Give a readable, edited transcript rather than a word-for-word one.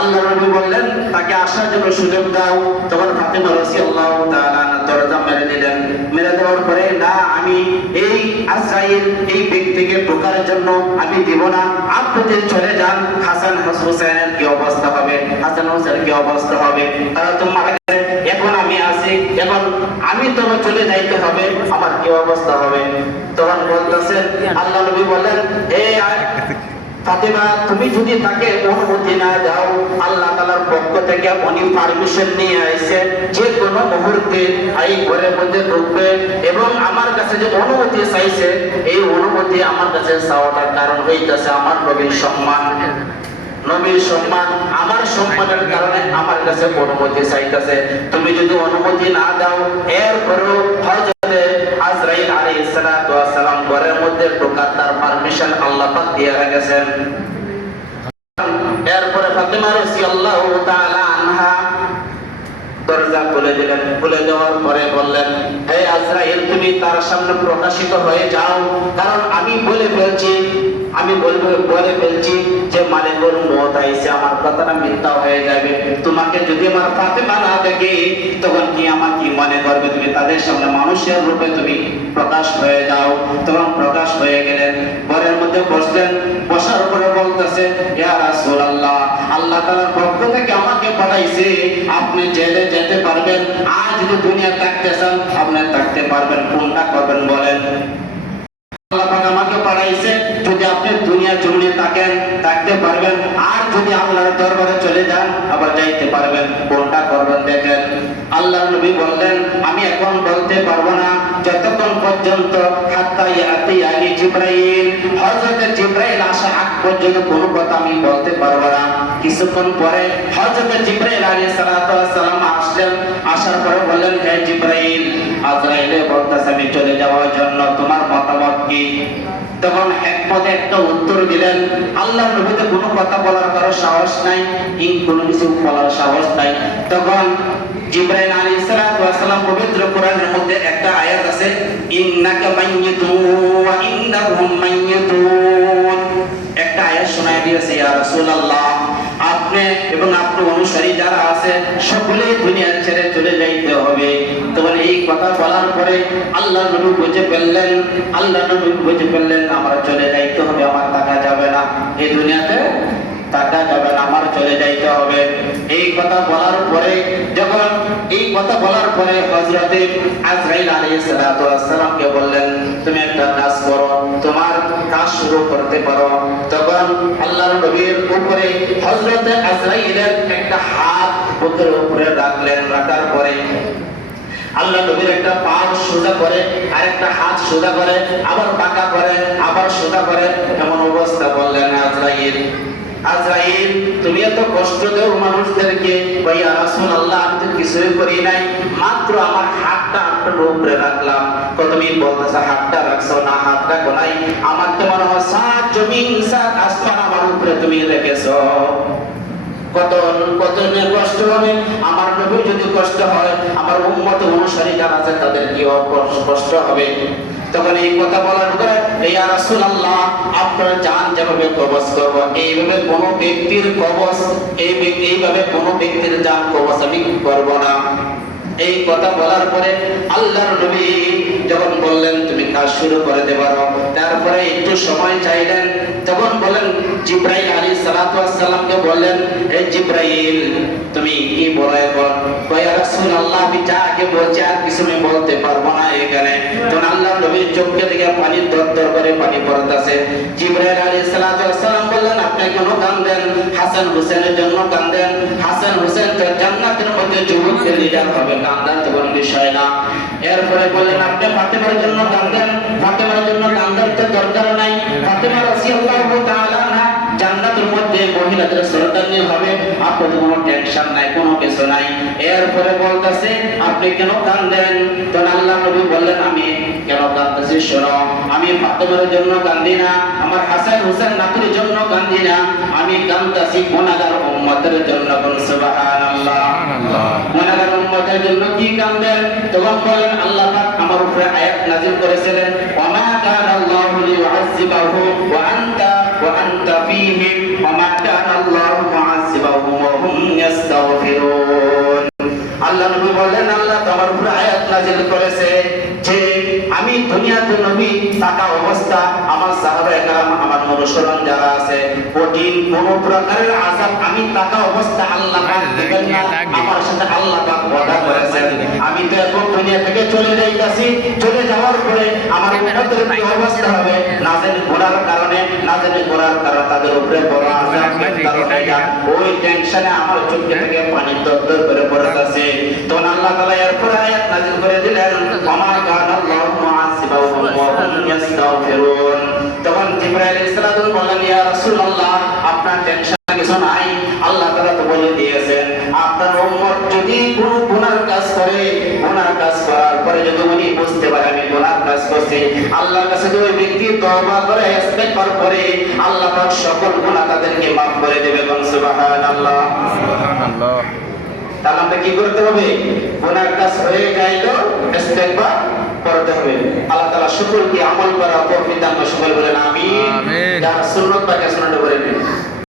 আল্লাহ নবী বললেন তাকে আসার জন্য সুযোগ দাও। তখন ফাতেমা রাদিয়াল্লাহু তাআলা দরজা মেরে দিলেন। মেরে দেওয়ার পরে, না, আমি এই আজরাইল এই ব্যক্তিকে ঢোকার জন্য আমি দিব না, আপনি যদি চলে যান হাসান হুসাইনের কি অবস্থা হবে, হাসান হুসাইনের কি অবস্থা হবে, তারা তো মারা গেছে, এখন আমি আছি, এখন আমি তো চলে যাইতে হবে, আমার কি অবস্থা হবে। তখন বলতেছেন, আল্লাহ নবী বললেন, এই ফাতেমা, তুমি যদি তাকে অনুমতি না দাও, আল্লাহ তাআলার পক্ষ থেকে উনি পারমিশন নিয়ে আইছে যে কোনো মুহূর্তে এই ঘরের মধ্যে ঢুকবে এবং আমার কাছে যে অনুমতি চাইছে, এই অনুমতি আমার কাছে চাওয়াটার কারণ হইতেছে আমার নবীর সম্মান। নবীর সম্মান, আমার সম্মানের কারণে আমার কাছে অনুমতি চাইতেছে। তুমি যদি অনুমতি না দাও, এরপরেও হযরতে আজরাইল আলাইহিস সালাতু ওয়াস সালাম ঘরের মধ্যে ঢোকার তার পারমিশন আল্লাহ পাক দিয়ে রেখেছেন। এরপরে ফাতেমা রাদিয়াল্লাহু তাআলা আনহা দরজা খুলে দিলেন। খুলে দেওয়ার পরে বললেন, হে আজরাইল, তুমি তার সামনে প্রকাশিত হয়ে যাও, কারণ আমি বলে ফেলছি যে মালিকুল মউত আইছে, আমার কথাটা মিথ্যা হয়ে যাবে। তোমাকে যদি আমার ফাতেমা না দেখে তখন কি আমার কি মনে করবে? তুমি তাদের সামনে মানুষের রূপে তুমি প্রকাশ হয়ে যাও। তখন প্রকাশ হয়ে গেলেন, ঘরের মধ্যে বসলেন। বসার পরে বলতেছে, ইয়া রাসূলুল্লাহ, আল্লাহ তাআলার পক্ষ থেকে আমাকে পাঠাইছে, আপনি জেলে যেতে পারবেন, আর যদি দুনিয়া থাকতে চান আপনি থাকতে পারবেন, কোনটা করবেন বলেন? আল্লাহ পাক আমাকে পাঠাইছে, যদি আপনি দুনিয়া জমিনে থাকেন থাকতে পারবেন, আর যদি আল্লাহর দরবারে চলে যান আবার যাইতে পারবেন, কোনটা করবেন দেখেন। আল্লাহ নবী বললেন, আমি এখন বলতে পারবো না যতক্ষণ পর্যন্ত হাত্তা ইয়াতি আলী জিবরাইল, হযরত জিবরাইল আসা আগ পর্যন্ত কোনো কথা আমি বলতে পারবো না। কিছুক্ষণ পরে হযরত জিবরাইল আলাইহিস সালাতু ওয়াস সালাম আসলেন। আসার পরে বললেন, হে জিবরাইল, আজরাইলে বলতেছে আমি চলে যাওয়ার জন্য, তোমার মতামত কি? তখন একপদে একটা উত্তর দিলেন। আল্লাহর নবীতে কোনো কথা বলার কারো সাহস নাই, কোনো কিছু বলার সাহস নাই। তখন জিবরাইল আলাইহিস সালাতু ওয়াস সালাম পবিত্র কোরআনের মধ্যে একটা আয়াত আছে, ইন্নাকা মাইয়িতুন ওয়া ইন্নাহুম মাইয়িতুন, একটা আয়াত শোনায় দিয়েছে, ইয়া রাসূলুল্লাহ, আপনি এবং আপনার অনুসারী যারা আছে সকলেই দুনিয়া ছেড়ে চলে যাইতে হবে। তখন এই কথা বলার পরে আল্লাহ নবী বুঝে ফেললেন, আমার চলে যাইতে হবে, আমার থাকা যাবে না, এই দুনিয়াতে থাকা যাবে না, আমার চলে যাইতে হবে। এই কথা বলার পরে হযরতে আজরাইল আলাইহিস সালাতু ওয়াস সালামকে বললেন, তুমি একটা কাজ করো, তোমার কাজ শুরু করতে পারো। তখন আল্লাহর নবীর উপরে হযরতে আজরাইলের একটা হাত বুকের উপরে রাখলেন। রাখার পরে আল্লাহ নবীর একটা পা সোজা করে, আরেকটা হাত সোজা করে, আবার বাঁকা করে, আবার সোজা করে, এমন অবস্থা বললেন, আজরাইল, তুমি এত কষ্ট দেও মানুষদেরকে। ইয়া রাসূলুল্লাহ, আমি তো কিছুই করি নাই, মাত্র আমার হাতটা আপনার উপরে রাখলাম। তুমি বলতেছো হাতটা রাখছো না, হাতটা কোনাই, আমার তো মনে হয় সাত জমিন সাত আসমান আমার উপরে তুমি রেখেছো। কত কষ্ট হবে আমার নবী, যদি কষ্ট হয় আমার উম্মত অনুসারী যারা আছে তাদের কি কষ্ট হবে। তখন এই কথা বলার পরে, ইয়া রাসূলুল্লাহ, আপনার জান যেভাবে কবজ করব, এইভাবে কোন ব্যক্তির কবজ, এইভাবে কোন ব্যক্তির জান কবজ আমি করব না। এই কথা বলার পরে আল্লাহর নবী যখন বললেন তুমি কাজ শুরু করে দিতে পারো, তারপরে একটু সময় চাইলেন। তখন বলেন জিবরাইল আলাইহিস সালাতু ওয়াস সালামকে বললেন, হে জিবরাইল, তুমি কি বলো এখন? ইয়া রাসূলুল্লাহ, আমি যা আগে বলছি আর কিছু আমি বলতে পারবো না এখানে। তখন আল্লাহর নবীর চোখে থেকে পানি দরদর করে পানি পড়তেছে। জিবরাইল আলাইহিস সালাতু ওয়াস সালাম বললেন, আপনি কেন কাঁদেন? হাসান হোসেনের জন্য কাঁদেন। হাসান হোসেন তো জান্নাতের মধ্যে যুবকদের লিডার হবে, কান্দার তো কোনো বিষয় না। এরপরে বললেন, আপনি ফাতেমার জন্য কাঁদেন। ফাতেমার জন্য কান্দার তো দরকার নাই, ফাতেমা রাদিয়াল্লাহু তাআলা আনহা জান্নাতের মধ্যে মহিলাদের সরদারনি হবে, আপনার কোনো টেনশন নাই, কোনো কিছু নাই। এরপরে বলতেছে, আপনি কেন কাঁদেন? তখন আল্লাহ নবী বললেন, আমি কেন কাঁদতেছি শোনো, আমি ফাতেমার জন্য কাঁদি না, আমার হাসান হোসেন নাতির জন্য কাঁদি না, আমি কাঁদতেছি গুনাহগার উম্মতের জন্য। সুবহানাল্লাহ, গুনাহগার উম্মতের জন্য কি কাঁদেন? তখন বলেন, আল্লাহ পাক আমার উপরে আয়াত নাযিল করেছিলেন, ওয়া মা কানা আল্লাহু লিউআযযিবাহুম ওয়া আনতা ফীহিম ওয়া মা কানা আল্লাহু মুআযযিবাহুম ওয়া নাযিল করেছে যে আমি দুনিয়াতে নবী থাকা অবস্থা আমার সাহাবায়ে কেরাম আমার অনুসরণ যারা আছে কঠিন কোন প্রকারের আযাব আমি থাকা অবস্থা আল্লাহ পাক দিবেন না। আমার সাথে আল্লাহ পাক ওয়াদা করেছেন আমি তো এখন দুনিয়া থেকে চলে যাইতাছি, চলে যাওয়ার পরে আমার উম্মতের কি অবস্থা হবে না জানি গুনার কারণে তাদের উপরে বড় আযাব ওই টেনশনে আমার চোখ থেকে পানি দরদর করে পড়তেছে। তখন আল্লাহ তাআলা এরপর আয়াত নাযিল করে দিলেন ওমা কানা আল্লাহু মুআসিবাহুম ওয়া হুম ইস্তাগফিরুন। তখন জিবরাইল আলাইহিস সালাম বললেন ইয়া রাসূলুল্লাহ আপনার টেনশন কিছু নাই, আল্লাহ তাআলা তো বলে দিয়েছেন আপনার উম্মত যদি কোনো গুনার কাজ করে, গুনার কাজ করার পরে যদি উনি বুঝতে পারে আমি গুনার কাজ করছি, আল্লাহর কাছে যদি ওই ব্যক্তি তওবা করে ইস্তেগফার করে আল্লাহ পাক সকল গুনাহ তাদেরকে maaf করে দেবে। সুবহানাল্লাহ সুবহানাল্লাহ। তাহলে আমরা কি করতে হবে? গুনার কাজ হয়ে গেল ইস্তেগফার করতে হবে। আল্লাহ তাআলা সকলকে আমল করা তৌফিক দান করুন। সকল বলেন আমিন। যারা সুন্নাত পাকে সুন্নাত করে নেন।